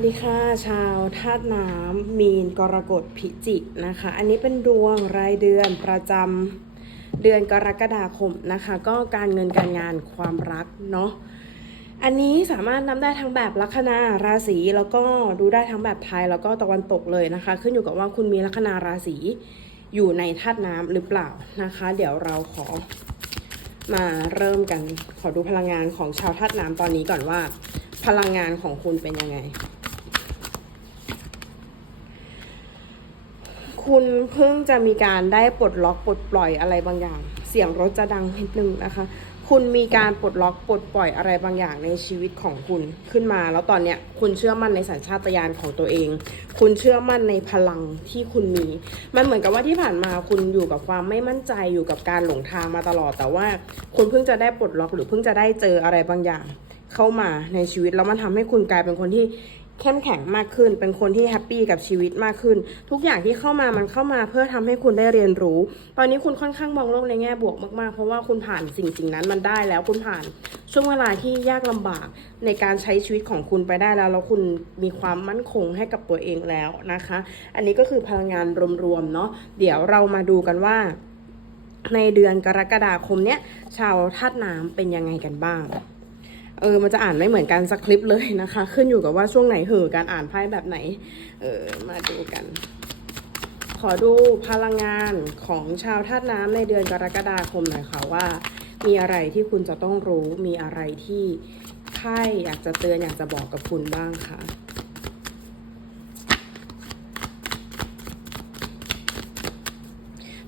วัสดีค่ะ ชาวธาตุน้ำมีนกรกฎพิจิกนะคะ อันนี้เป็นดวงรายเดือนประจำเดือนกรกฎาคมนะคะ ก็การเงินการงานความรักเนาะอันนี้สามารถนำได้ทั้งแบบลัคนาราศีแล้วก็ดูได้ทั้งแบบไทยแล้วก็ตะวันตกเลยนะคะ ขึ้นอยู่กับว่าคุณมีลัคนาราศีอยู่ในธาตุน้ำหรือเปล่านะคะ เดี๋ยวเราขอมาเริ่มกันขอดูพลังงานของชาวธาตุน้ำตอนนี้ก่อนว่าพลังงานของคุณเป็นยังไง คุณเพิ่งจะมีการได้ปลดล็อกปลดปล่อยอะไรบางอย่าง เสียงรถจะดังนิดนึงนะคะ คุณมีการปลดล็อกปลดปล่อยอะไรบางอย่างในชีวิตของคุณขึ้นมา แล้วตอนเนี้ยคุณเชื่อมั่นในสัญชาตญาณของตัวเอง คุณเชื่อมั่นในพลังที่คุณมี มันเหมือนกับว่าที่ผ่านมาคุณอยู่กับความไม่มั่นใจอยู่กับการหลงทางมาตลอด แต่ว่าคุณเพิ่งจะได้ปลดล็อกหรือเพิ่งจะได้เจออะไรบางอย่างเข้ามาในชีวิตแล้วมันทำให้คุณกลายเป็นคนที่ เข้มแข็งมากขึ้น เป็นคนที่แฮปปี้กับชีวิตมากขึ้น ทุกอย่างที่เข้ามามันเข้ามาเพื่อทำให้คุณได้เรียนรู้ ตอนนี้คุณค่อนข้างมองโลกในแง่บวกมากๆ เพราะว่าคุณผ่านสิ่งสิ่งนั้นมันได้แล้วคุณผ่านช่วงเวลาที่ยากลำบากในการใช้ชีวิตของคุณไปได้แล้วแล้วคุณมีความมั่นคงให้กับตัวเองแล้วนะคะ อันนี้ก็คือพลังงานรวมๆเนาะเดี๋ยวเรามาดูกันว่า ในเดือนกรกฎาคมเนี้ยชาวธาตุน้ำเป็นยังไงกันบ้าง เออมันจะอ่านไม่เหมือนกันสักคลิปเลยนะคะ ขึ้นอยู่กับว่าช่วงไหนเหอการอ่านไพ่แบบไหน เออมาดูกัน ขอดูพลังงานของชาวธาตุน้ำในเดือนกรกฎาคมหน่อยค่ะว่า มีอะไรที่คุณจะต้องรู้ มีอะไรที่ไพ่อยากจะเตือนอยากจะบอกกับคุณบ้างคะ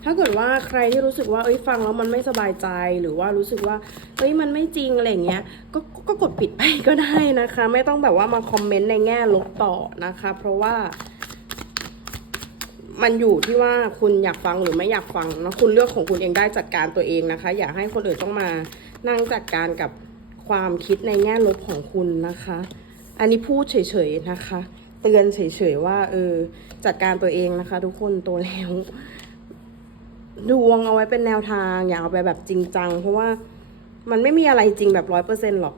ถ้าเกิดว่าใครที่รู้สึกว่าเอ้ยฟังแล้วมันไม่สบายใจหรือว่ารู้สึกว่าเอ้ยมันไม่จริงอะไรเงี้ย ก็ ก็กดปิดไปก็ได้นะคะ ไม่ต้องแบบว่ามาคอมเมนต์ในแง่ลบต่อนะคะ เพราะว่า มันอยู่ที่ว่าคุณอยากฟังหรือไม่อยากฟังนะคุณเลือกของคุณเองได้จัดการตัวเองนะคะ อย่าให้คนอื่นต้องมานั่งจัดการกับความคิดในแง่ลบของคุณนะคะ อันนี้พูดเฉยๆนะคะ เตือนเฉยๆว่า เออ จัดการตัวเองนะคะ ทุกคนโตแล้วดวงเอาไว้เป็นแนวทางอย่าเอาไปแบบจริงจัง เพราะว่ามันไม่มีอะไรจริงแบบร้อยเปอร์เซ็นหรอก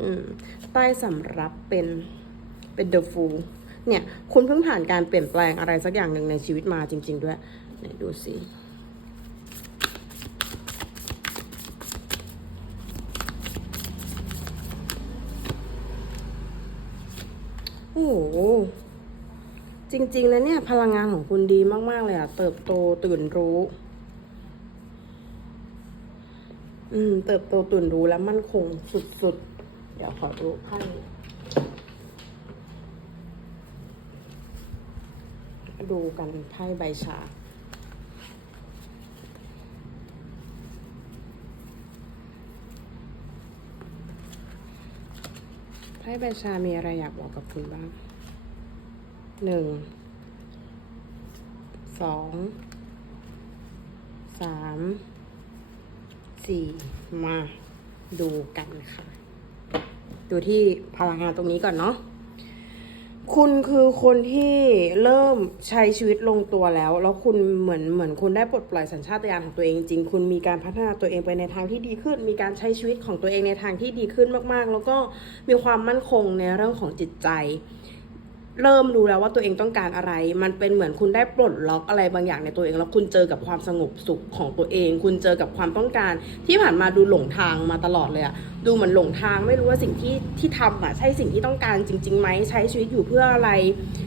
อืมใต้สำรับเป็นเป็นเดอะฟูเนี่ยคุณเพิ่งผ่านการเปลี่ยนแปลงอะไรสักอย่างหนึ่งในชีวิตมาจริง ๆ ด้วยไหนดูสิโอ้โหจริง ๆ แล้วเนี่ย พลังงานของคุณดีมาก ๆ เลยอะเติบโตตื่นรู้ อืม เติบโตตื่นรู้และมั่นคงสุด ๆ เดี๋ยวขอดูไพ่ดูกันไพ่ใบชาไพ่ใบชามีอะไรอยากบอกกับคุณบ้างหนึ่ง สอง สาม สี่ มาดูกันค่ะ ดูที่พลังงานตรงนี้ก่อนเนาะคุณคือคนที่เริ่มใช้ชีวิตลงตัวแล้ว แล้วคุณเหมือนเหมือนคุณได้ปลดปล่อยสัญชาตญาณของตัวเองจริงคุณมีการพัฒนาตัวเองไปในทางที่ดีขึ้น มีการใช้ชีวิตของตัวเองในทางที่ดีขึ้นมากๆ แล้วก็มีความมั่นคงในเรื่องของจิตใจ เริ่มรู้แล้วว่าตัวเองต้องการอะไร มันเป็นเหมือนคุณได้ปลดล็อกอะไรบางอย่างในตัวเอง แล้วคุณเจอกับความสงบสุขของตัวเอง คุณเจอกับความต้องการ ที่ผ่านมาดูหลงทางมาตลอดเลยอะดูเหมือนหลงทางไม่รู้ว่าสิ่งที่ที่ทำอะใช่สิ่งที่ต้องการจริงๆไหมใช้ชีวิตอยู่เพื่ออะไร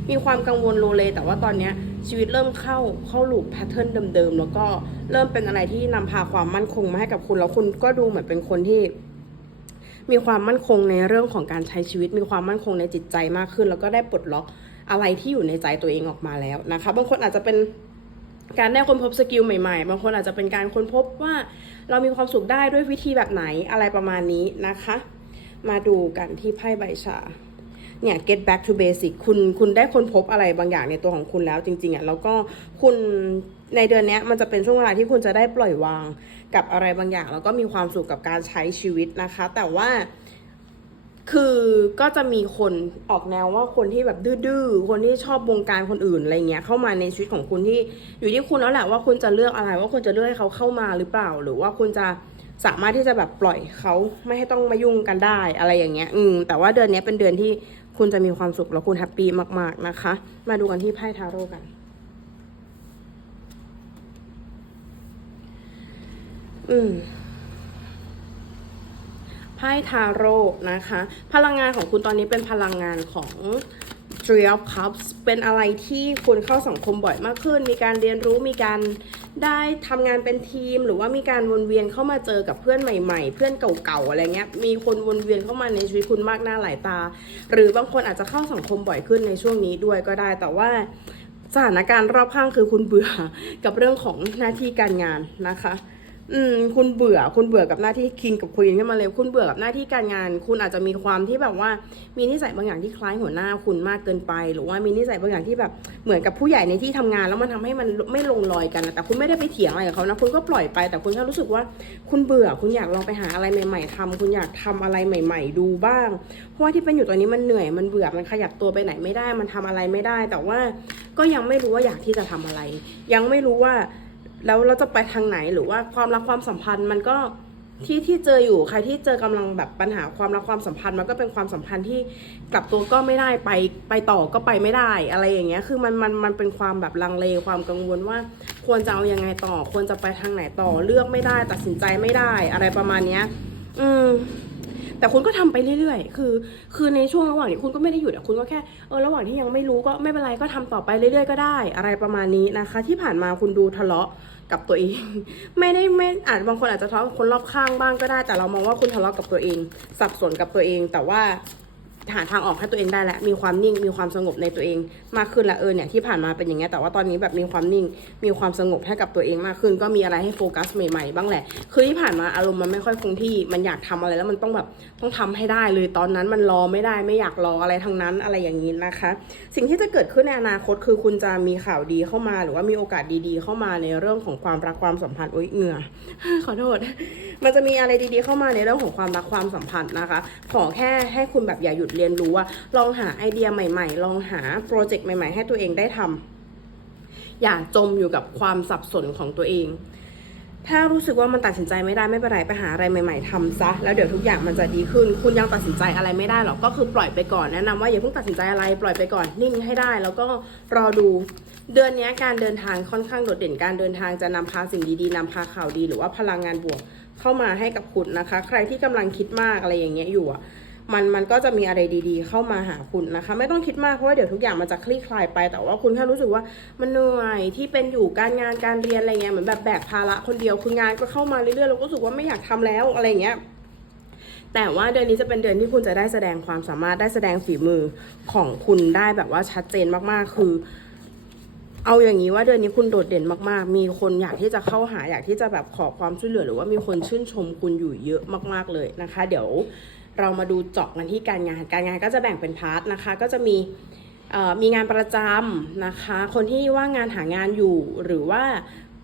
มีความกังวลโลเลแต่ว่าตอนเนี้ยชีวิตเริ่มเข้าเข้าลูปแพทเทิร์นเดิมๆแล้วก็เริ่มเป็นอะไรที่นำพาความมั่นคงมาให้กับคุณแล้วคุณก็ดูเหมือนเป็นคนที่ มีความมั่นคงในเรื่องของการใช้ชีวิต มีความมั่นคงในจิตใจมากขึ้น แล้วก็ได้ปลดล็อกอะไรที่อยู่ในใจตัวเองออกมาแล้วนะคะ บางคนอาจจะเป็นการได้ค้นพบสกิลใหม่ๆ บางคนอาจจะเป็นการค้นพบว่าเรามีความสุขได้ด้วยวิธีแบบไหนอะไรประมาณนี้นะคะ มาดูกันที่ไพ่ใบชา เนี่ย get back to basic คุณคุณได้ค้นพบอะไรบางอย่างในตัวของคุณแล้วจริงๆอะแล้วก็คุณในเดือนเนี้ยมันจะเป็นช่วงเวลาที่คุณจะได้ปล่อยวางกับอะไรบางอย่าง แล้วก็มีความสุขกับการใช้ชีวิตนะคะ แต่ว่าคือก็จะมีคนออกแนวว่าคนที่แบบดื้อๆ คนที่ชอบวงการคนอื่นอะไรเงี้ยเข้ามาในชีวิตของคุณที่อยู่ที่คุณแล้วแหละว่าคุณจะเลือกอะไร ว่าคุณจะเลือกให้เขาเข้ามาหรือเปล่า หรือว่าคุณจะสามารถที่จะแบบปล่อยเขาไม่ให้ต้องมายุ่งกันได้อะไรอย่างเงี้ย อืมแต่ว่าเดือนนี้เป็นเดือนที่ คุณจะมีความสุขแล้วคุณแฮปปี้มาก ๆ นะคะ มาดูกันที่ไพ่ทาโร่กันอืมไพ่ทาโร่นะคะ พลังงานของคุณตอนนี้เป็นพลังงานของ Three of Cups เป็นอะไรที่คุณเข้าสังคมบ่อยมากขึ้น มีการเรียนรู้ มีการได้ทำงานเป็นทีม หรือว่ามีการวนเวียนเข้ามาเจอกับเพื่อนใหม่ ๆ เพื่อนเก่าๆ อะไรเงี้ย มีคนวนเวียนเข้ามาในชีวิตคุณมากหน้าหลายตา หรือบางคนอาจจะเข้าสังคมบ่อยขึ้นในช่วงนี้ด้วยก็ได้ แต่ว่าสถานการณ์รอบข้างคือคุณเบื่อกับเรื่องของหน้าที่การงานนะคะ อืม คุณเบื่อ คุณเบื่อกับหน้าที่คิงกับควีนขึ้นมาเลย คุณเบื่อกับหน้าที่การงาน คุณอาจจะมีความที่แบบว่า มีนิสัยบางอย่างที่คล้ายหัวหน้าคุณมากเกินไป หรือว่ามีนิสัยบางอย่างที่แบบเหมือนกับผู้ใหญ่ในที่ทำงาน แล้วมันทำให้มันไม่ลงรอยกันแต่คุณไม่ได้ไปเถียงอะไรกับเขานะ คุณก็ปล่อยไป แต่คุณแค่รู้สึกว่า คุณเบื่อ คุณอยากลองไปหาอะไรใหม่ ๆทำคุณอยากทำอะไรใหม่ ๆ ดูบ้าง เพราะว่าที่เป็นอยู่ตอนนี้มันเหนื่อย มันเบื่อ มันขยับตัวไปไหนไม่ได้ มันทำอะไรไม่ได้ แต่ว่าก็ยังไม่รู้ว่าอยากที่จะทำอะไร ยังไม่รู้ว่า แล้วเราจะไปทางไหนหรือว่าความรักความสัมพันธ์มันก็ที่ที่เจออยู่ใครที่เจอกำลังแบบปัญหาความรักความสัมพันธ์มันก็เป็นความสัมพันธ์ที่กลับตัวก็ไม่ได้ไปไปต่อก็ไปไม่ได้ อะไรอย่างเงี้ยคือมันมันมันเป็นความแบบลังเลความกังวลว่า ควรจะเอายังไงต่อ ควรจะไปทางไหนต่อเลือกไม่ได้ ตัดสินใจไม่ได้ อะไรประมาณเนี้ย อืม แต่คุณก็ทำไปเรื่อยๆ คือ คือในช่วงระหว่างนี้คุณก็ไม่ได้หยุดคุณก็แค่ เออ ระหว่างที่ยังไม่รู้ก็ไม่เป็นไรก็ทำต่อไปเรื่อยๆ ก็ได้ อะไรประมาณนี้นะคะ ที่ผ่านมาคุณดูทะเลาะกับตัวเอง ไม่ได้ไม่อาจบางคนอาจจะทะเลาะกับคนรอบข้างบ้างก็ได้ แต่เรามองว่าคุณทะเลาะกับตัวเอง สับสนกับตัวเอง แต่ว่า หาทางออกให้ตัวเองได้แล้วมีความนิ่งมีความสงบในตัวเองมากขึ้นละเออเนี่ยที่ผ่านมาเป็นอย่างเงี้ยแต่ว่าตอนนี้แบบมีความนิ่ง มีความสงบให้กับตัวเองมากขึ้น ก็มีอะไรให้โฟกัสใหม่ๆ บ้างแหละ คือที่ผ่านมาอารมณ์มันไม่ค่อยคงที่มันอยากทำอะไรแล้วมันต้องแบบต้องทำให้ได้เลยตอนนั้นมันรอไม่ได้ไม่อยากรออะไรทั้งนั้นอะไรอย่างนี้นะคะ สิ่งที่จะเกิดขึ้นในอนาคตคือคุณจะมีข่าวดีเข้ามา หรือว่ามีโอกาสดีๆ เข้ามาในเรื่องของความรักความสัมพันธ์โอ๊ยเหงื่อขอโทษมันจะมีอะไรดีๆเข้ามาในเรื่องของความรักความสัมพันธ์นะคะ ขอแค่ให้คุณแบบอย่าหยุดเรียนรู้ว่าลองหาไอเดียใหม่ๆ ลองหาโปรเจกต์ใหม่ๆ ให้ตัวเองได้ทำอย่าจมอยู่กับความสับสนของตัวเอง ถ้ารู้สึกว่ามันตัดสินใจไม่ได้ไม่เป็นไรไปหาอะไรใหม่ ๆทำซะแล้วเดี๋ยวทุกอย่างมันจะดีขึ้น คุณยังตัดสินใจอะไรไม่ได้หรอกก็คือปล่อยไปก่อนแนะนำว่าอย่าเพิ่งตัดสินใจอะไรปล่อยไปก่อนนิ่งให้ได้ แล้วก็รอดูเดือนนี้การเดินทางค่อนข้างโดดเด่นการเดินทางจะนำพาสิ่งดีๆนำพาข่าวดีหรือว่าพลังงานบวกเข้ามาให้กับคุณนะคะ ใครที่กำลังคิดมากอะไรอย่างเงี้ยอยู่อะ มันมันก็จะมีอะไรดีๆ เข้ามาหาคุณนะคะ ไม่ต้องคิดมากเพราะว่าเดี๋ยวทุกอย่างมันจะคลี่คลายไป แต่ว่าคุณแค่รู้สึกว่ามันเหนื่อยที่เป็นอยู่การงานการเรียนอะไรเงี้ยเหมือนแบบแบกภาระคนเดียวคืองานก็เข้ามาเรื่อยๆเราก็รู้สึกว่าไม่อยากทำแล้วอะไรเงี้ยแต่ว่าเดือนนี้จะเป็นเดือนที่คุณจะได้แสดงความสามารถได้แสดงฝีมือของคุณได้แบบว่าชัดเจนมากๆ คือ เอาอย่างนี้ว่าเดือนนี้คุณโดดเด่นมากๆ มีคนอยากที่จะเข้าหาอยากที่จะแบบขอความช่วยเหลือหรือว่ามีคนชื่นชมคุณอยู่เยอะมาก ๆเลยนะคะ เดี๋ยว เรามาดูเจาะกันที่การงาน การงานก็จะแบ่งเป็นพาร์ทนะคะ ก็จะมีมีงานประจำนะคะ คนที่ว่างงานหางานอยู่หรือว่า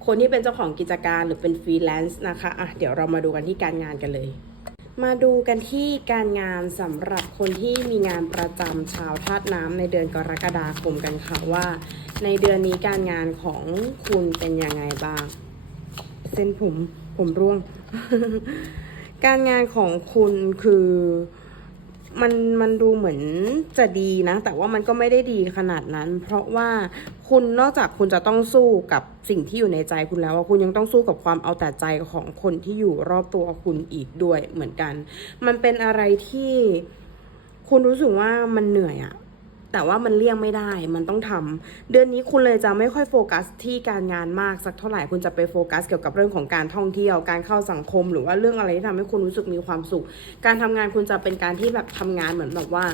คนที่เป็นเจ้าของกิจการหรือเป็นฟรีแลนซ์นะคะอะเดี๋ยวเรามาดูกันที่การงานกันเลย มาดูกันที่การงานสำหรับคนที่มีงานประจำชาวธาตุน้ำในเดือนกรกฎาคมกันค่ะว่า ในเดือนนี้การงานของคุณเป็นยังไงบ้าง เส้นผมผมร่วง การงานของคุณคือมันมันดูเหมือนจะดีนะ แต่ว่ามันก็ไม่ได้ดีขนาดนั้น เพราะว่าคุณนอกจากคุณจะต้องสู้กับสิ่งที่อยู่ในใจคุณแล้วว่าคุณยังต้องสู้กับความเอาแต่ใจของคนที่อยู่รอบตัวคุณอีกด้วยเหมือนกัน มันเป็นอะไรที่คุณรู้สึกว่ามันเหนื่อยอะ แต่ว่ามันเลี่ยงไม่ได้มันต้องทำเดือนนี้คุณเลยจะไม่ค่อยโฟกัสที่การงานมากสักเท่าไหร่คุณจะไปโฟกัสเกี่ยวกับเรื่องของการท่องเที่ยว การเข้าสังคม หรือว่าเรื่องอะไรที่ทำให้คุณรู้สึกมีความสุข การทำงานคุณจะเป็นการที่แบบทำงานเหมือนแบบว่า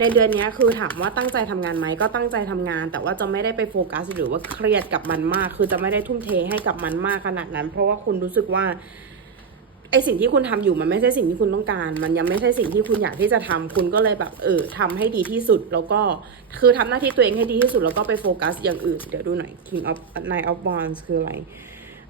ในเดือนนี้คือถามว่าตั้งใจทำงานไหมก็ตั้งใจทำงาน แต่ว่าจะไม่ได้ไปโฟกัสหรือว่าเครียดกับมันมาก คือจะไม่ได้ทุ่มเทให้กับมันมากขนาดนั้น เพราะว่าคุณรู้สึกว่า ไอสิ่งที่คุณทำอยู่มันไม่ใช่สิ่งที่คุณต้องการ มันยังไม่ใช่สิ่งที่คุณอยากที่จะทำคุณก็เลยแบบเออทำให้ดีที่สุด แล้วก็คือทำหน้าที่ตัวเองให้ดีที่สุด แล้วก็ไปโฟกัสอย่างอื่น เดี๋ยวดูหน่อย King of Nine of Wands คืออะไร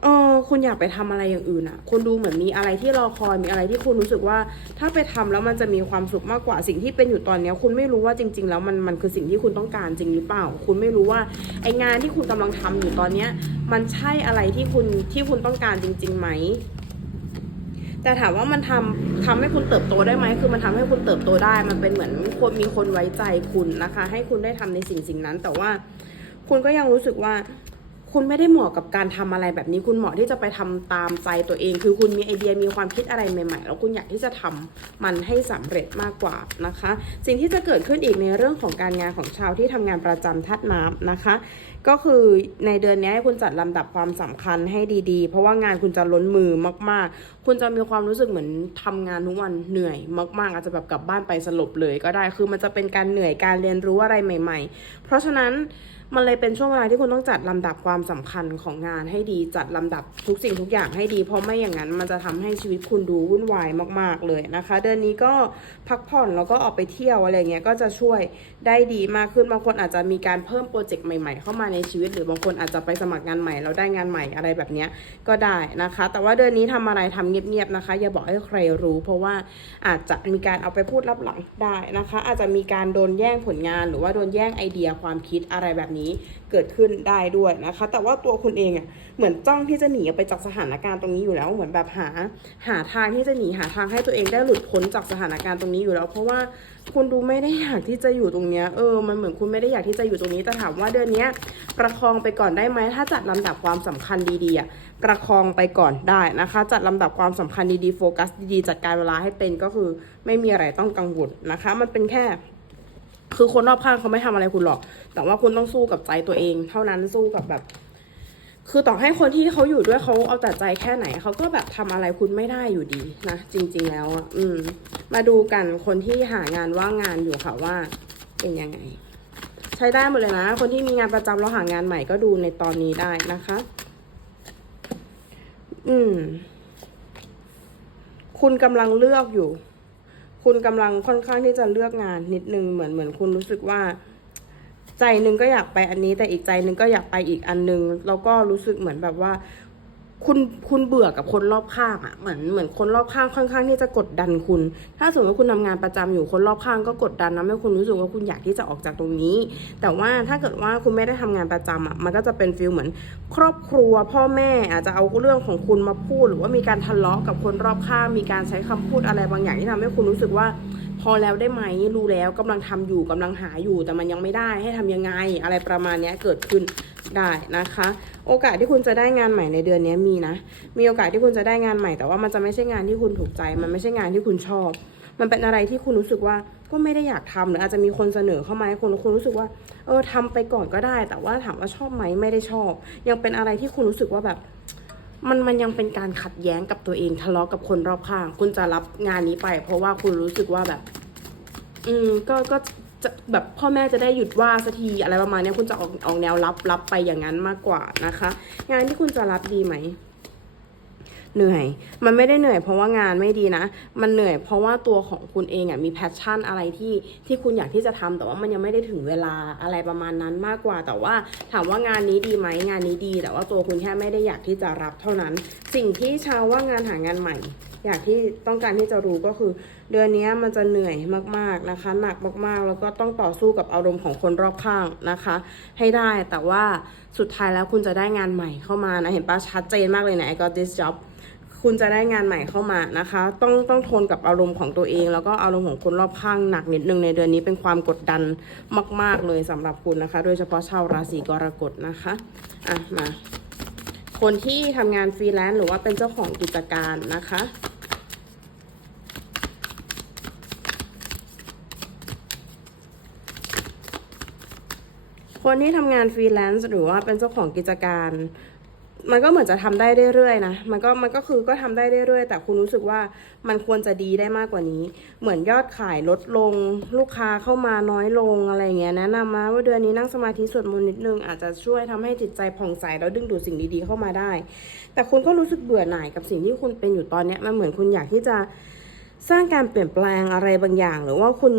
เออคุณอยากไปทำอะไรอย่างอื่นอะคุณดูเหมือนมีอะไรที่รอคอย มีอะไรที่คุณรู้สึกว่า ถ้าไปทำแล้วมันจะมีความสุขมากกว่าสิ่งที่เป็นอยู่ตอนเนี้ยคุณไม่รู้ว่าจริง ๆ แล้วมันมันคือสิ่งที่คุณต้องการจริงหรือเปล่า คุณไม่รู้ว่าไองานที่คุณกำลังทำอยู่ตอนเนี้ยมันใช่อะไรที่คุณที่คุณต้องการจริงๆไหม แต่ถามว่ามันทำทำให้คุณเติบโตได้ไหมคือมันทำให้คุณเติบโตได้ มันเป็นเหมือนคนมีคนไว้ใจคุณนะคะ ให้คุณได้ทำในสิ่งสิ่งนั้น แต่ว่าคุณก็ยังรู้สึกว่า คุณไม่ได้เหมาะกับการทำอะไรแบบนี้ คุณเหมาะที่จะไปทำตามใจตัวเอง คือคุณมีไอเดียมีความคิดอะไรใหม่ ๆ แล้วคุณอยากที่จะทำมันให้สำเร็จมากกว่านะคะ สิ่งที่จะเกิดขึ้นอีกในเรื่องของการงานของชาวที่ทำงานประจำทัดน้ำนะคะ ก็คือในเดือนนี้ให้คุณจัดลำดับความสำคัญให้ดีๆ เพราะว่างานคุณจะล้นมือมาก ๆ คุณจะมีความรู้สึกเหมือนทำงานทุกวันเหนื่อยมาก ๆ อาจจะแบบกลับบ้านไปสลบเลยก็ได้ คือมันจะเป็นการเหนื่อยการเรียนรู้อะไรใหม่ ๆ เพราะฉะนั้น มันเลยเป็นช่วงเวลาที่คุณต้องจัดลำดับความสำคัญของงานให้ดีจัดลำดับทุกสิ่งทุกอย่างให้ดี เพราะไม่อย่างนั้นมันจะทำให้ชีวิตคุณดูวุ่นวายมาก ๆ เลยนะคะ เดือนนี้ก็พักผ่อนแล้วก็ออกไปเที่ยวอะไรเงี้ยก็จะช่วยได้ดีมากขึ้นบางคนอาจจะมีการเพิ่มโปรเจกต์ใหม่ ๆ เข้ามาในชีวิต หรือบางคนอาจจะไปสมัครงานใหม่แล้วได้งานใหม่อะไรแบบนี้ก็ได้นะคะ แต่ว่าเดือนนี้ทำอะไรทำเงียบๆนะคะ อย่าบอกให้ใครรู้ เพราะว่าอาจจะมีการเอาไปพูดลับหลังได้นะคะ อาจจะมีการโดนแย่งผลงาน หรือว่าโดนแย่งไอเดียความคิดอะไรแบบนี้เกิดขึ้นได้ด้วยนะคะ แต่ว่าตัวคุณเองอะเหมือนจ้องที่จะหนีออกไปจากสถานการณ์ตรงนี้อยู่แล้ว เหมือนแบบหาหาทางที่จะหนีหาทางให้ตัวเองได้หลุดพ้นจากสถานการณ์ตรงนี้อยู่แล้ว เพราะว่าคุณดูไม่ได้อยากที่จะอยู่ตรงเนี้ยเออมันเหมือนคุณไม่ได้อยากที่จะอยู่ตรงนี้แต่ถามว่าเดือนนี้ประคองไปก่อนได้ไหมถ้าจัดลำดับความสำคัญดีๆอะประคองไปก่อนได้นะคะ จัดลำดับความสำคัญดีๆโฟกัสดีๆจัดการเวลาให้เป็นก็คือไม่มีอะไรต้องกังวลนะคะ มันเป็นแค่ คือคนรอบข้างเขาไม่ทำอะไรคุณหรอก แต่ว่าคุณต้องสู้กับใจตัวเอง เท่านั้นสู้กับแบบ คือต่อให้คนที่เขาอยู่ด้วยเขาเอาแต่ใจแค่ไหนเขาก็แบบทำอะไรคุณไม่ได้อยู่ดีนะจริง ๆ แล้วอะอืม มาดูกันคนที่หางานว่างงานอยู่ค่ะว่า เป็นยังไง ใช้ได้หมดเลยนะคนที่มีงานประจำแล้วหางานใหม่ก็ดูในตอนนี้ได้นะคะ อืม คุณกำลังเลือกอยู่ คุณกำลังค่อนข้างที่จะเลือกงานนิดนึงเหมือนเหมือนคุณรู้สึกว่า ใจหนึ่งก็อยากไปอันนี้ แต่อีกใจหนึ่งก็อยากไปอีกอันนึงแล้วก็รู้สึกเหมือนแบบว่า คุณคุณเบื่อกับคนรอบข้างอะ่ะเหมือนเหมือนคนรอบข้างค่อนข้างที่จะกดดันคุณ ถ้าสมมติว่าคุณทำงานประจำอยู่คนรอบข้างก็กดดันนะให้คุณรู้สึกว่าคุณอยากที่จะออกจากตรงนี้ แต่ว่าถ้าเกิดว่าคุณไม่ได้ทำงานประจำอะมันก็จะเป็นฟิลเหมือน ครอบครัวพ่อแม่อาจจะเอาเรื่องของคุณมาพูด หรือว่ามีการทะเลาะกับคนรอบข้าง มีการใช้คำพูดอะไรบางอย่างที่ทำให้คุณรู้สึกว่า พอแล้วได้ไหมรู้แล้วกำลังทำอยู่กำลังหาอยู่แต่มันยังไม่ได้ให้ทำยังไง อะไรประมาณนี้เกิดขึ้นได้นะคะ โอกาสที่คุณจะได้งานใหม่ในเดือนนี้มีนะ มีโอกาสที่คุณจะได้งานใหม่ แต่ว่ามันจะไม่ใช่งานที่คุณถูกใจ มันไม่ใช่งานที่คุณชอบ มันเป็นอะไรที่คุณรู้สึกว่าก็ไม่ได้อยากทำหรืออาจจะมีคนเสนอเข้ามาให้คุณแล้วคุณรู้สึกว่า เออทำไปก่อนก็ได้ แต่ว่าถามว่าชอบไหมไม่ได้ชอบ ยังเป็นอะไรที่คุณรู้สึกว่าแบบ มันมันยังเป็นการขัดแย้งกับตัวเองทะเลาะกับคนรอบข้าง คุณจะรับงานนี้ไป เพราะว่าคุณรู้สึกว่าแบบ อืมก็ก็จะแบบพ่อแม่จะได้หยุดว่าสักทีอะไรประมาณนี้คุณจะออกออกแนวรับรับไปอย่างนั้นมากกว่านะคะ งานที่คุณจะรับดีไหม เหนื่อย มันไม่ได้เหนื่อยเพราะว่างานไม่ดีนะ มันเหนื่อยเพราะว่าตัวของคุณเองอะมีแพชชั่นอะไรที่ที่คุณอยากที่จะทำแต่ว่ามันยังไม่ได้ถึงเวลาอะไรประมาณนั้นมากกว่า แต่ว่าถามว่างานนี้ดีไหมงานนี้ดี แต่ว่าตัวคุณแค่ไม่ได้อยากที่จะรับเท่านั้น สิ่งที่ชาวว่างงานหางานใหม่อยากที่ต้องการที่จะรู้ก็คือ เดือนนี้มันจะเหนื่อยมากๆนะคะ หนักมากๆ แล้วก็ต้องต่อสู้กับอารมณ์ของคนรอบข้างนะคะ ให้ได้แต่ว่าสุดท้ายแล้วคุณจะได้งานใหม่เข้ามานะ เห็นปะชัดเจนมากเลยนะ I got this job คุณจะได้งานใหม่เข้ามานะคะ ต้องต้องทนกับอารมณ์ของตัวเอง แล้วก็อารมณ์ของคนรอบข้างหนักนิดนึงในเดือนนี้เป็นความกดดันมาก ๆ เลยสำหรับคุณนะคะ โดยเฉพาะชาวราศีกรกฎนะคะอะมาคนที่ทำงานฟรีแลนซ์หรือว่าเป็นเจ้าของกิจการนะคะคนที่ทำงานฟรีแลนซ์หรือว่าเป็นเจ้าของกิจการ มันก็เหมือนจะทำได้เรื่อยๆนะ มันก็มันก็คือก็ทำได้เรื่อยๆ แต่คุณรู้สึกว่ามันควรจะดีได้มากกว่านี้ เหมือนยอดขายลดลง ลูกค้าเข้ามาน้อยลงอะไรเงี้ยแนะนำมาว่าเดือนนี้นั่งสมาธิสวดมนต์นิดนึงอาจจะช่วยทำให้จิตใจผ่องใสแล้วดึงดูดสิ่งดีๆเข้ามาได้ แต่คุณก็รู้สึกเบื่อหน่ายกับสิ่งที่คุณเป็นอยู่ตอนเนี้ยมันเหมือนคุณอยากที่จะ สร้างการเปลี่ยนแปลงอะไรบางอย่าง หรือว่าคุณ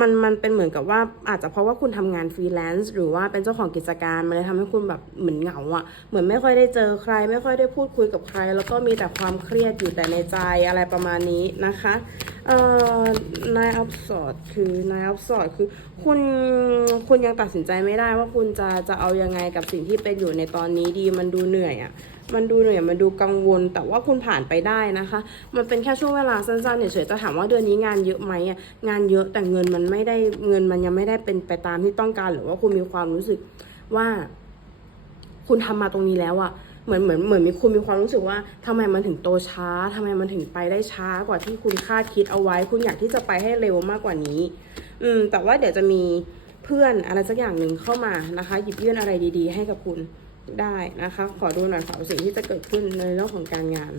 มันมันเป็นเหมือนกับว่าอาจจะเพราะว่าคุณทำงานฟรีแลนซ์หรือว่าเป็นเจ้าของกิจการมันเลยทำให้คุณแบบเหมือนเหงาอะ่ะเหมือนไม่ค่อยได้เจอใคร ไม่ค่อยได้พูดคุยกับใคร แล้วก็มีแต่ความเครียดอยู่แต่ในใจอะไรประมาณนี้นะคะเอ่อนายอัพสอดคือนายอัพสอดคือคุณคุณยังตัดสินใจไม่ได้ว่าคุณจะจะเอายังไงกับสิ่งที่เป็นอยู่ในตอนนี้ดีมันดูเหนื่อยอะ่ะ มันดูเหนื่อยมันดูกังวล แต่ว่าคุณผ่านไปได้นะคะ มันเป็นแค่ช่วงเวลาสั้นๆเฉยๆจะถามว่าเดือนนี้งานเยอะไหมอะงานเยอะแต่เงินมันไม่ได้เงินมันยังไม่ได้เป็นไปตามที่ต้องการ หรือว่าคุณมีความรู้สึกว่า คุณทำมาตรงนี้แล้วอะเหมือนเหมือนเหมือนมีคุณมีความรู้สึกว่าทำไมมันถึงโตช้าทำไมมันถึงไปได้ช้ากว่าที่คุณคาดคิดเอาไว้ คุณอยากที่จะไปให้เร็วมากกว่านี้ อืม แต่ว่าเดี๋ยวจะมีเพื่อนอะไรสักอย่างหนึ่งเข้ามานะคะ หยิบยื่นอะไรดี ๆ ให้กับคุณ ได้นะคะ ขอดูหน่อยค่ะสิ่งที่จะเกิดขึ้นในเรื่องของการงาน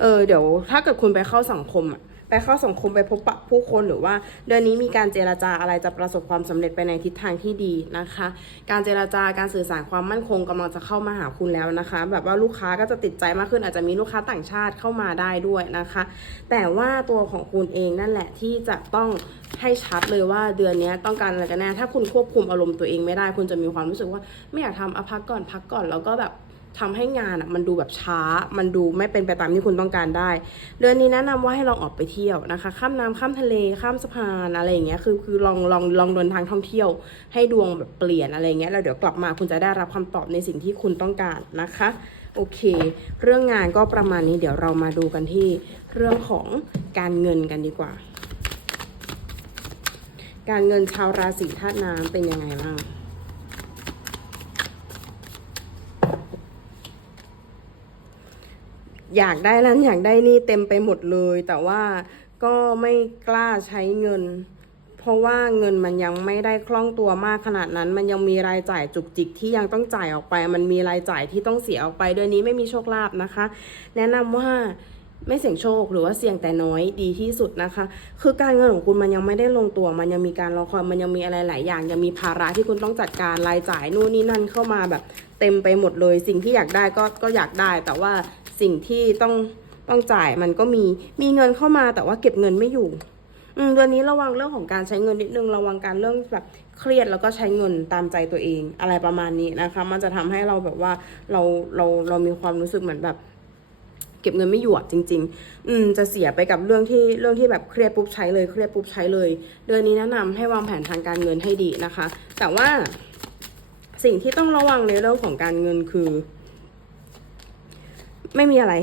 เออเดี๋ยวถ้าเกิดคุณไปเข้าสังคมอะ ไปเข้าสังคมไปพบปะผู้คนหรือว่า เดือนนี้มีการเจราจาอะไรจะประสบความสำเร็จไปในทิศทางที่ดีนะคะ การเจราจาการสื่อสารความมั่นคงกำลังจะเข้ามาหาคุณแล้วนะคะ แบบว่าลูกค้าก็จะติดใจมากขึ้นอาจจะมีลูกค้าต่างชาติเข้ามาได้ด้วยนะคะ แต่ว่าตัวของคุณเองนั่นแหละที่จะต้องให้ชัดเลยว่าเดือนนี้ต้องการอะไรกันแน่ถ้าคุณควบคุมอารมณ์ตัวเองไม่ได้ คุณจะมีความรู้สึกว่าไม่อยากทำอพักก่อนพักก่อนแล้วก็แบบ ทำให้งานอะมันดูแบบช้า มันดูไม่เป็นไปตามที่คุณต้องการได้ เดือนนี้แนะนำว่าให้ลองออกไปเที่ยวนะคะ ข้ามน้ำข้ามทะเล ข้ามสะพานอะไรอย่างเงี้ย คือคือลองลองลองเดินทางท่องเที่ยว ให้ดวงแบบเปลี่ยนอะไรเงี้ย แล้วเดี๋ยวกลับมาคุณจะได้รับคำตอบในสิ่งที่คุณต้องการนะคะ โอเค เรื่องงานก็ประมาณนี้ เดี๋ยวเรามาดูกันที่เรื่องของการเงินกันดีกว่า การเงินชาวราศีธาตุน้ำเป็นยังไงบ้าง อยากได้นั้นอยากได้นี่เต็มไปหมดเลย แต่ว่าก็ไม่กล้าใช้เงิน เพราะว่าเงินมันยังไม่ได้คล่องตัวมากขนาดนั้น มันยังมีรายจ่ายจุกจิกที่ยังต้องจ่ายออกไป มันมีรายจ่ายที่ต้องเสียออกไปเดือนนี้ไม่มีโชคลาภนะคะ แนะนำว่าไม่เสี่ยงโชคหรือว่าเสี่ยงแต่น้อยดีที่สุดนะคะ คือการเงินของคุณมันยังไม่ได้ลงตัว มันยังมีการรอคอยมันยังมีอะไรหลายอย่าง ยังมีภาระที่คุณต้องจัดการรายจ่ายนู่นนี่นั่นเข้ามาแบบเต็มไปหมดเลย สิ่งที่อยากได้ก็ก็อยากได้แต่ว่า สิ่งที่ต้องต้องจ่ายมันก็มีมีเงินเข้ามาแต่ว่าเก็บเงินไม่อยู่ อืมเดือนนี้ระวังเรื่องของการใช้เงินนิดนึงระวังการเรื่องแบบเครียดแล้วก็ใช้เงินตามใจตัวเองอะไรประมาณนี้นะคะ มันจะทำให้เราแบบว่าเราเราเรามีความรู้สึกเหมือนแบบเก็บเงินไม่อยู่จริง ๆ อืม จะเสียไปกับเรื่องที่เรื่องที่แบบเครียดปุ๊บใช้เลยเครียดปุ๊บใช้เลย เดือนนี้แนะนำให้วางแผนทางการเงินให้ดีนะคะ แต่ว่าสิ่งที่ต้องระวังในเรื่องของการเงินคือ ไม่มีอะไร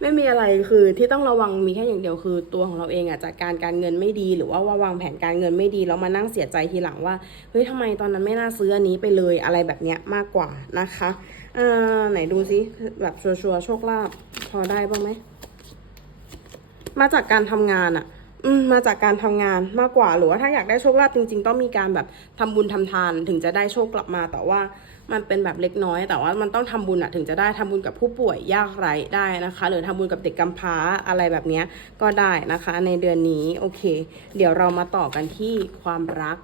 ไม่มีอะไรคือที่ต้องระวังมีแค่อย่างเดียวคือตัวของเราเองอะจัดการการเงินไม่ดี หรือว่าว่าวางแผนการเงินไม่ดีแล้วมานั่งเสียใจทีหลังว่าเฮ้ยทำไมตอนนั้นไม่น่าซื้ออันนี้ไปเลยอะไรแบบเนี้ยมากกว่านะคะเอ่อไหนดูซิแบบชัวร์ๆโชคลาภพอได้บ้างไหมมาจากการทำงานอะอืมมาจากการทำงานมากกว่าหรือว่าถ้าอยากได้โชคลาภจริง ๆ ต้องมีการแบบทำบุญทำทานถึงจะได้โชคกลับมาแต่ว่า มันเป็นแบบเล็กน้อย แต่ว่ามันต้องทำบุญอะถึงจะได้ทำบุญกับผู้ป่วยยากไร้ได้นะคะ หรือทำบุญกับเด็กกำพร้าอะไรแบบนี้ก็ได้นะคะ ในเดือนนี้โอเค เดี๋ยวเรามาต่อกันที่ความรัก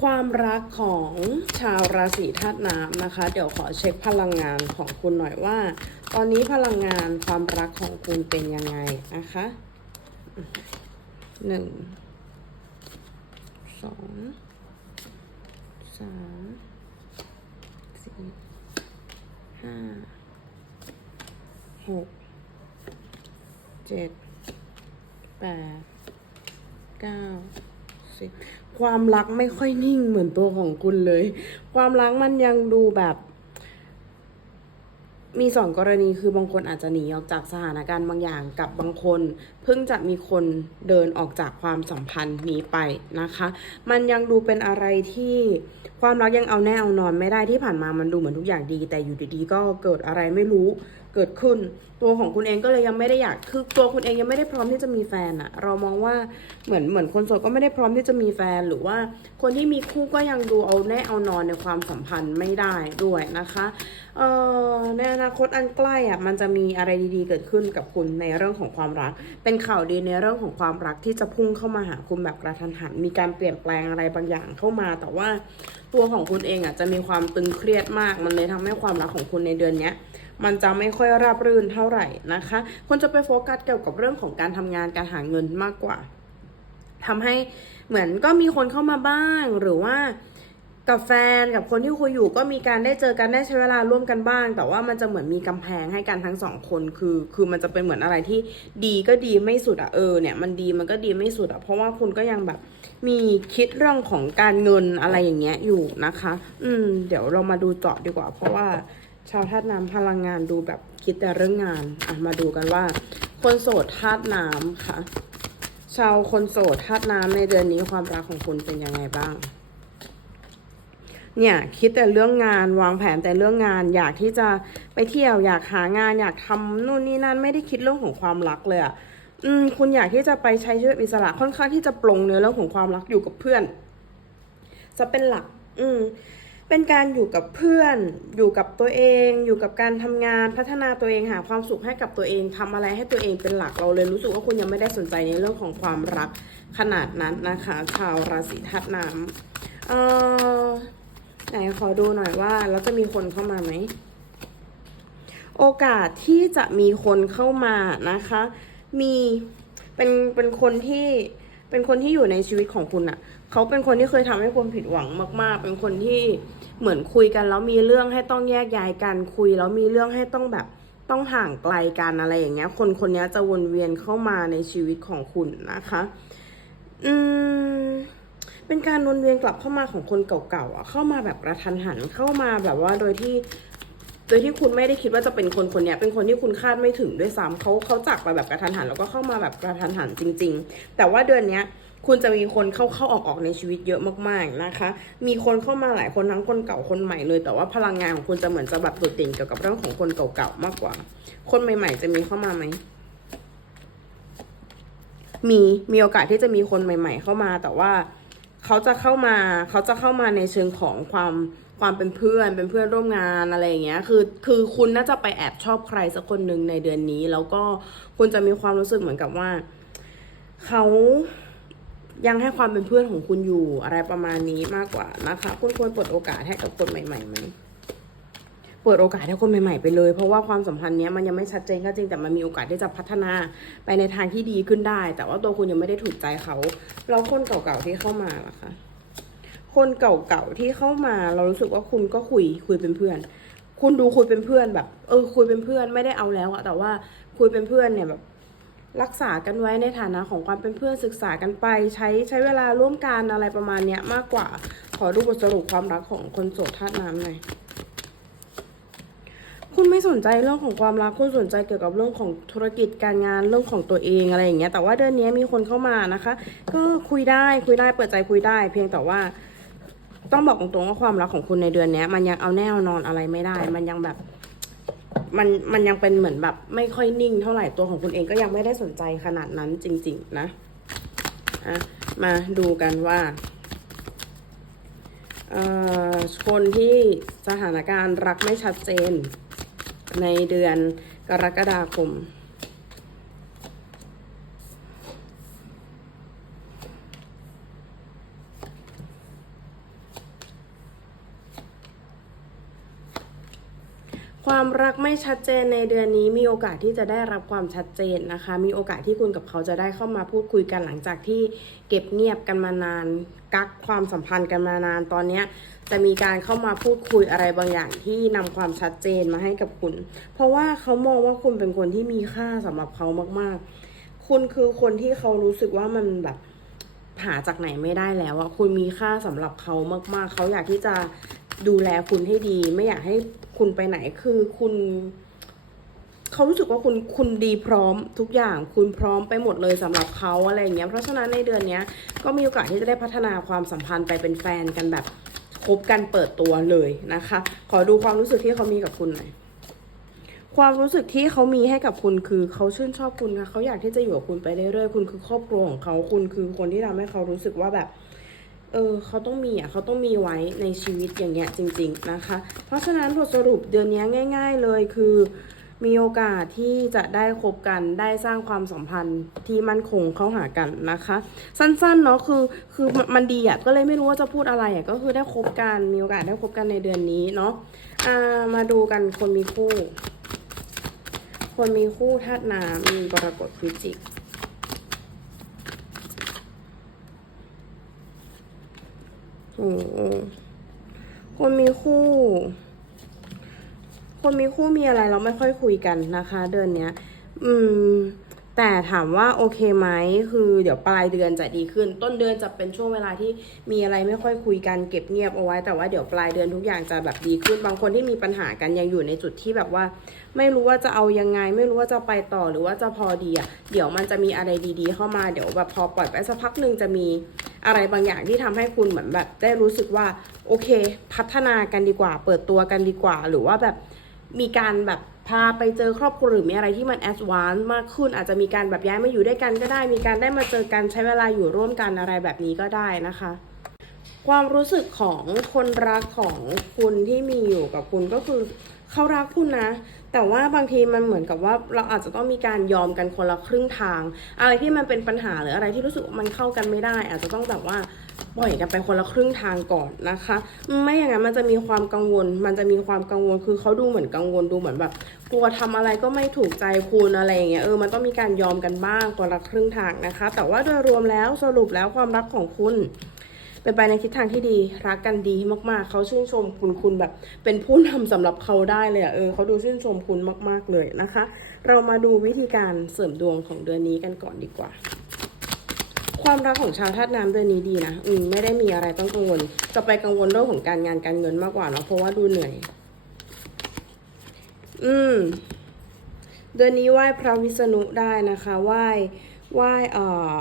ความรักของชาวราศีธาตุน้ำนะคะ เดี๋ยวขอเช็คพลังงานของคุณหน่อยว่า ตอนนี้พลังงานความรักของคุณเป็นยังไงนะคะหนึ่งสองสาม ห้าหกเจ็ดแปดเก้าสิบความรักไม่ค่อยนิ่งเหมือนตัวของคุณเลย ความรักมันยังดูแบบ มีสองกรณีคือบางคนอาจจะหนีออกจากสถานการณ์บางอย่างกับบางคน เพิ่งจะมีคนเดินออกจากความสัมพันธ์นี้ไปนะคะ มันยังดูเป็นอะไรที่ความรักยังเอาแน่เอานอนไม่ได้ที่ผ่านมามันดูเหมือนทุกอย่างดี แต่อยู่ดีๆก็เกิดอะไรไม่รู้ เกิดขึ้น ตัวของคุณเองก็เลยยังไม่ได้อยากคือตัวคุณเองยังไม่ได้พร้อมที่จะมีแฟนอะเรามองว่าเหมือนเหมือนคนโสดก็ไม่ได้พร้อมที่จะมีแฟนหรือว่า คนที่มีคู่ก็ยังดูเอาแน่เอานอนในความสัมพันธ์ไม่ได้ด้วยนะคะเอ่อในอนาคตอันใกล้อะมันจะมีอะไรดีๆ เกิดขึ้นกับคุณในเรื่องของความรัก เป็นข่าวดีในเรื่องของความรักที่จะพุ่งเข้ามาหาคุณแบบกระทันหันมีการเปลี่ยนแปลงอะไรบางอย่างเข้ามา แต่ว่าตัวของคุณเองอะจะมีความตึงเครียดมากมันเลยทำให้ความรักของคุณในเดือนเนี้ย มันจะไม่ค่อยราบรื่นเท่าไหร่นะคะคุณจะไปโฟกัสเกี่ยวกับเรื่องของการทำงานการหาเงินมากกว่าทำให้เหมือนก็มีคนเข้ามาบ้างหรือว่ากับแฟนกับคนที่คุยอยู่ก็มีการได้เจอกันได้ใช้เวลาร่วมกันบ้าง แต่ว่ามันจะเหมือนมีกำแพงให้กันทั้งสองคนคือ คือมันจะเป็นเหมือนอะไรที่ดีก็ดีไม่สุดอะเออเนี่ยมันดีมันก็ดีไม่สุดอะเพราะว่าคุณก็ยังแบบมีคิดเรื่องของการเงินอะไรอย่างเงี้ยอยู่นะคะ อืม เดี๋ยวเรามาดูเจาะดีกว่า เพราะว่า ชาวธาตุน้ำพลังงานดูแบบคิดแต่เรื่องงานอะมาดูกันว่า คนโสดธาตุน้ำค่ะ ชาวคนโสดธาตุน้ำในเดือนนี้ความรักของคุณเป็นยังไงบ้าง เนี่ยคิดแต่เรื่องงานวางแผนแต่เรื่องงาน อยากที่จะไปเที่ยวอยากหางานอยากทำนู่นนี่นั่นไม่ได้คิดเรื่องของความรักเลยอะอืมคุณอยากที่จะไปใช้ชีวิตอิสระค่อนข้างที่จะปลงในเรื่องของความรักอยู่กับเพื่อน จะเป็นหลัก อืม เป็นการอยู่กับเพื่อน อยู่กับตัวเอง อยู่กับการทำงานพัฒนาตัวเองหาความสุขให้กับตัวเองทำอะไรให้ตัวเองเป็นหลักเราเลยรู้สึกว่าคุณยังไม่ได้สนใจในเรื่องของความรักขนาดนั้นนะคะ ชาวราศีธาตุน้ำเออไหนขอดูหน่อยว่าแล้วจะมีคนเข้ามาไหมโอกาสที่จะมีคนเข้ามานะคะ มีเป็นเป็นคนที่เป็นคนที่อยู่ในชีวิตของคุณอะเขาเป็นคนที่เคยทำให้คุณผิดหวังมาก ๆ เป็นคนที่ เหมือนคุยกันแล้วมีเรื่องให้ต้องแยกย้ายกันคุยแล้วมีเรื่องให้ต้องแบบต้องห่างไกลกันอะไรอย่างเงี้ย คนคนนี้จะวนเวียนเข้ามาในชีวิตของคุณนะคะ อืม เป็นการวนเวียนกลับเข้ามาของคนเก่าๆอะเข้ามาแบบกระทันหันเข้ามาแบบว่าโดยที่ โดยที่คุณไม่ได้คิดว่าจะเป็นคนคนนี้เป็นคนที่คุณคาดไม่ถึงด้วยซ้ำเขาเขาจากไปแบบกระทันหัน แล้วก็เข้ามาแบบกระทันหันจริง ๆ แต่ว่าเดือนเนี้ย คุณจะมีคนเข้าเข้าออกออกในชีวิตเยอะมากๆนะคะ มีคนเข้ามาหลายคนทั้งคนเก่าคนใหม่เลย แต่ว่าพลังงานของคุณจะเหมือนจะแบบโดดเด่นเกี่ยวกับเรื่องของคนเก่าๆมากกว่า คนใหม่ ๆ จะมีเข้ามาไหมมีมีโอกาสที่จะมีคนใหม่ ๆ เข้ามา แต่ว่าเขาจะเข้ามาเขาจะเข้ามาในเชิงของความความเป็นเพื่อนเป็นเพื่อนร่วมงานอะไรอย่างเงี้ย คือคือคุณน่าจะไปแอบชอบใครสักคนหนึ่งในเดือนนี้ แล้วก็คุณจะมีความรู้สึกเหมือนกับว่าเขา ยังให้ความเป็นเพื่อนของคุณอยู่อะไรประมาณนี้มากกว่านะคะ คุณควรเปิดโอกาสให้กับคนใหม่ๆไหมเปิดโอกาสให้คนใหม่ๆไปเลย เพราะว่าความสัมพันธ์เนี้ยมันยังไม่ชัดเจนก็จริงแต่มันมีโอกาสที่จะพัฒนาไปในทางที่ดีขึ้นได้ แต่ว่าตัวคุณยังไม่ได้ถูกใจเขาแล้วคนเก่าๆที่เข้ามาล่ะคะคนเก่าๆที่เข้ามา เรารู้สึกว่าคุณก็คุยคุยเป็นเพื่อน คุณดูคุยเป็นเพื่อนแบบ เออ คุยเป็นเพื่อนไม่ได้เอาแล้วอะแต่ว่าคุยเป็นเพื่อนเนี่ยแบบ รักษากันไว้ในฐานะของความเป็นเพื่อนศึกษากันไป ใช้ใช้เวลาร่วมกันอะไรประมาณเนี้ยมากกว่าขอดูบทสรุปความรักของคนโสดธาตุน้ำหน่อยคุณไม่สนใจเรื่องของความรักคุณสนใจเกี่ยวกับเรื่องของธุรกิจการงานเรื่องของตัวเองอะไรอย่างเงี้ยแต่ว่าเดือนนี้มีคนเข้ามานะคะ ก็คุยได้คุยได้เปิดใจคุยได้ เพียงแต่ว่า ต้องบอกตรงๆว่าความรักของคุณในเดือนนี้มันยังเอาแน่นอนอะไรไม่ได้ มันยังแบบ มันมันยังเป็นเหมือนแบบไม่ค่อยนิ่งเท่าไหร่ตัวของคุณเองก็ยังไม่ได้สนใจขนาดนั้นจริง ๆ นะอะมาดูกันว่าคนที่สถานการณ์รักไม่ชัดเจนในเดือนกรกฎาคม ความรักไม่ชัดเจนในเดือนนี้มีโอกาสที่จะได้รับความชัดเจนนะคะ มีโอกาสที่คุณกับเขาจะได้เข้ามาพูดคุยกันหลังจากที่เก็บเงียบกันมานาน กักความสัมพันธ์กันมานานตอนนี้จะมีการเข้ามาพูดคุยอะไรบางอย่างที่นำความชัดเจนมาให้กับคุณ เพราะว่าเขามองว่าคุณเป็นคนที่มีค่าสำหรับเขามากๆ คุณคือคนที่เขารู้สึกว่ามันแบบหาจากไหนไม่ได้แล้วอะคุณมีค่าสำหรับเขามากๆ เขาอยากที่จะดูแลคุณให้ดี ไม่อยากให้ คุณไปไหนคือคุณเขารู้สึกว่าคุณคุณดีพร้อมทุกอย่างคุณพร้อมไปหมดเลยสำหรับเขาอะไรอย่างเงี้ยเพราะฉะนั้นในเดือนเนี้ยก็มีโอกาสที่จะได้พัฒนาความสัมพันธ์ไปเป็นแฟนกันแบบคบกันเปิดตัวเลยนะคะ ขอดูความรู้สึกที่เขามีกับคุณหน่อยความรู้สึกที่เขามีให้กับคุณคือเขาชื่นชอบคุณค่ะเขาอยากที่จะอยู่กับคุณไปเรื่อยๆคุณคือครอบครัวของเขาคุณคือคนที่ทำให้เขารู้สึกว่าแบบ เออเขาต้องมีอะเขาต้องมีไว้ในชีวิตอย่างเงี้ยจริง ๆนะคะ เพราะฉะนั้นบทสรุปเดือนนี้ง่าย ๆ เลยคือมีโอกาสที่จะได้คบกันได้สร้างความสัมพันธ์ที่มั่นคงเข้าหากันนะคะ สั้นๆเนาะคือคือมันมันดีอะก็เลยไม่รู้ว่าจะพูดอะไรอะก็คือได้คบกันมีโอกาสได้คบกันในเดือนนี้เนาะอ่ามาดูกันคนมีคู่ คนมีคู่ธาตุน้ำมีกรกฎพิจิก โอ้คนมีคู่ คนมีคู่มีอะไรเราไม่ค่อยคุยกันนะคะ เดือนเนี้ย อืม แต่ถามว่าโอเคไหมคือเดี๋ยวปลายเดือนจะดีขึ้น ต้นเดือนจะเป็นช่วงเวลาที่มีอะไรไม่ค่อยคุยกันเก็บเงียบเอาไว้ แต่ว่าเดี๋ยวปลายเดือนทุกอย่างจะแบบดีขึ้น บางคนที่มีปัญหากันยังอยู่ในจุดที่แบบว่า ไม่รู้ว่าจะเอายังไง ไม่รู้ว่าจะไปต่อหรือว่าจะพอดีอะเดี๋ยวมันจะมีอะไรดีๆ เข้ามาเดี๋ยวแบบพอปล่อยไปสักพักหนึ่งจะมีอะไรบางอย่างที่ทำให้คุณเหมือนแบบ ได้รู้สึกว่าโอเค พัฒนากันดีกว่า เปิดตัวกันดีกว่า หรือว่าแบบมีการแบบ พาไปเจอครอบครัวหรือมีอะไรที่มันแอดวานซ์มากขึ้น อาจจะมีการแบบย้ายมาอยู่ด้วยกันก็ได้ มีการได้มาเจอกันใช้เวลาอยู่ร่วมกันอะไรแบบนี้ก็ได้นะคะ ความรู้สึกของคนรักของคุณที่มีอยู่กับคุณก็คือ เขารักคุณนะ แต่ว่าบางทีมันเหมือนกับว่าเราอาจจะต้องมีการยอมกันคนละครึ่งทาง อะไรที่มันเป็นปัญหาหรืออะไรที่รู้สึกว่ามันเข้ากันไม่ได้ อาจจะต้องแบบว่าปล่อยกันไปคนละครึ่งทางก่อนนะคะ ไม่อย่างนั้นมันจะมีความกังวล มันจะมีความกังวลคือเขาดูเหมือนกังวลดูเหมือนแบบกลัวทำอะไรก็ไม่ถูกใจคุณอะไรอย่างเงี้ยเออมันต้องมีการยอมกันบ้างคนละครึ่งทางนะคะ แต่ว่าโดยรวมแล้วสรุปแล้วความรักของคุณ เป็นไปในทิศทางที่ดีรักกันดีมากๆ เขาชื่นชมคุณคุณแบบ เป็นผู้นำสำหรับเขาได้เลยอะเออเขาดูชื่นชมคุณมาก ๆเลยนะคะ เรามาดูวิธีการเสริมดวงของเดือนนี้กันก่อนดีกว่า ความรักของชาวธาตุน้ำเดือนนี้ดีนะอืมไม่ได้มีอะไรต้องกังวล จะไปกังวลเรื่องของการงานการเงินมากกว่าเนาะเพราะว่าดูเหนื่อย อืมเดือนนี้ไหว้พระวิษณุได้นะคะไหว้ไหว้เอ่อ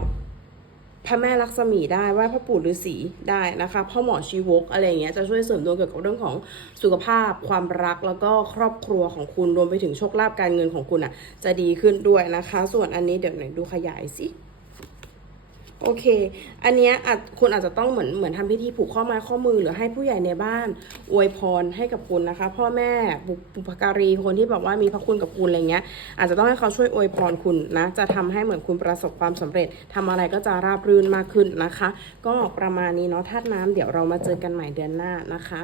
พระแม่ลักษมีได้ไหว้พระปู่ฤาษีได้นะคะพ่อหมอชีวกอะไรเงี้ยจะช่วยเสริมดวงเกี่ยวกับเรื่องของสุขภาพ ความรักแล้วก็ครอบครัวของคุณรวมไปถึงโชคลาภการเงินของคุณอะจะดีขึ้นด้วยนะคะ ส่วนอันนี้เดี๋ยวหน่อยดูขยายสิ โอเค อันเนี้ยอาจคุณอาจจะต้องเหมือนเหมือนทำพิธีผูกข้อไม้ข้อมือ หรือให้ผู้ใหญ่ในบ้าน อวยพรให้กับคุณนะคะ พ่อแม่บุบุพการีคนที่แบบว่ามีพระคุณกับคุณอะไรเงี้ย อาจจะต้องให้เขาช่วยอวยพรคุณนะ จะทำให้เหมือนคุณประสบความสำเร็จทำอะไรก็จะราบรื่นมากขึ้นนะคะ ก็ประมาณนี้เนาะธาตุน้ำเดี๋ยวเรามาเจอกันใหม่เดือนหน้านะคะ